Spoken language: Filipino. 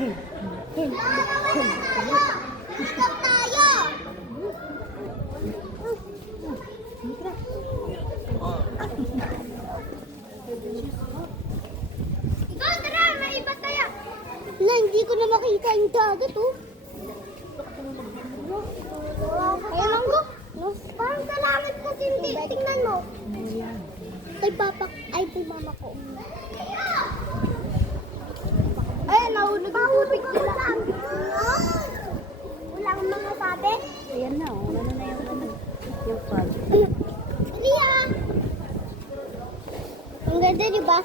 Ikot tayo! Ikaw, tara! Maiba tayo! Wala, hindi ko na makita yung dagat, oh. Ayun ko. Parang salamat kasi hindi. Tingnan mo. Ay, papa. Ay, po mama ko. Ay, nahulog yung tubig nila. Wala kang mga sabi? Ayan na, oh. Ano na yung ano? Yung pag. Lia! Ang ganda, di ba?